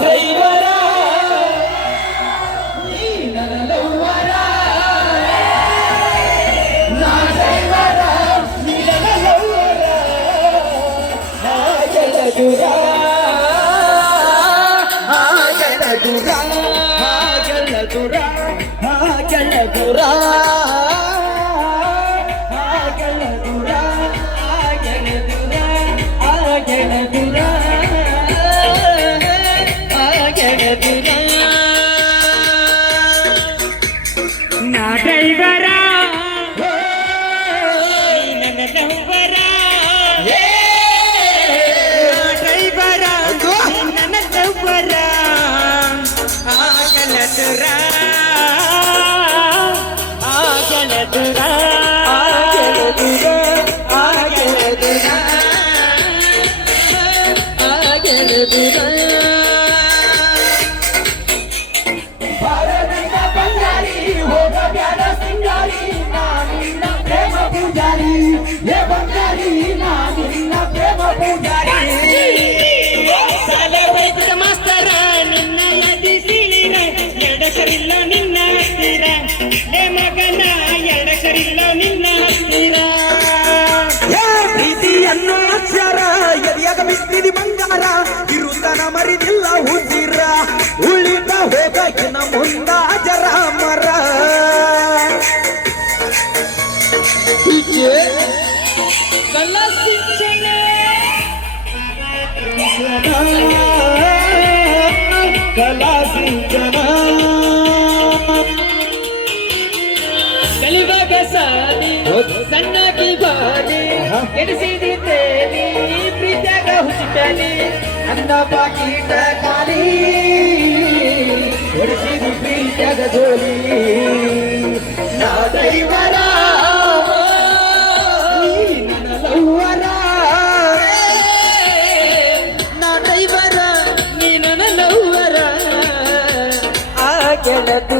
driver ನೀ ನನ್ನ ಲವ್ವರ ನಾ ಡ್ರೈವರ ನೀ ನನ್ನ ಲವ್ವರ ಹಾಗೆಲ್ಲ ದೂರ ಹಾಗೆಲ್ಲ ದೂರ ಹಾಗೆಲ್ಲ ದೂರ ಹಾಗೆಲ್ಲ ದೂರ ಹಾಗೆಲ್ಲ ದೂರ ಹಾಗೆಲ್ಲ ದೂರ ಹಾಗೆಲ್ಲ ದೂರ ನಾ ಡ್ರೈವರ ನನ್ನ ಲವ್ವರ ಡ್ರೈವರ ನನ್ನ ಲವ್ವರ ಆಗಲ ದೂರ ಆಗಲ ದೂರ ಆಗಲ ದೂರ ಆಗಲ ದೂರ ಆಗಲ ದೂರ ಮಾಸ್ತರ ನಿನ್ನ ಯದಿ ಸಿಳಿರ ಎಡಕರಿಲ್ಲ ನಿನ್ನ ಹತ್ತಿರ ಲೇ ಮಗನ ಎಡಕರಿಲ್ಲ ನಿನ್ನ ಹತ್ತಿರ ಪ್ರೀತಿಯನ್ನು ಅಕ್ಷರ ಎದೆಯಾಗ ಮಿಸ್ತಿದಿ ಬಂಗಾರ ಇರುತ್ತಾನ ಮರಿದಿಲ್ಲ ಹುಸಿರ ಉಳಿದ ಹೋಗಕಿನ ಮುಂದ ಜರ ಮರ ಕಲ್ಲ ಸಿಂಚನೆ ಕಲಾ ಸಿಂಚನ ಕಲಿವಾಗ ಸಾಲಿ ಸಣ್ಣಕಿ ಬಾಲಿ ಎಡಿಸಿದಿದ್ದೇನೆ ಪ್ರೀತಿಯಾಗ ಹುಚ್ಚಿಟ್ಟಲಿ ನನ್ನ ಪಾಕೀಟ ಖಾಲಿ ಹೊಡಿಸಿದಿ ಪ್ರೀತಿಯಾಗ ಜೋಲಿ ನಾ ದೈವರ ನನ್ನ ಲವ್ವರ ನಾ ಡ್ರೈವರ ನೀ ನನ್ನ ಲವ್ವರ ಆ ಗೆಳತು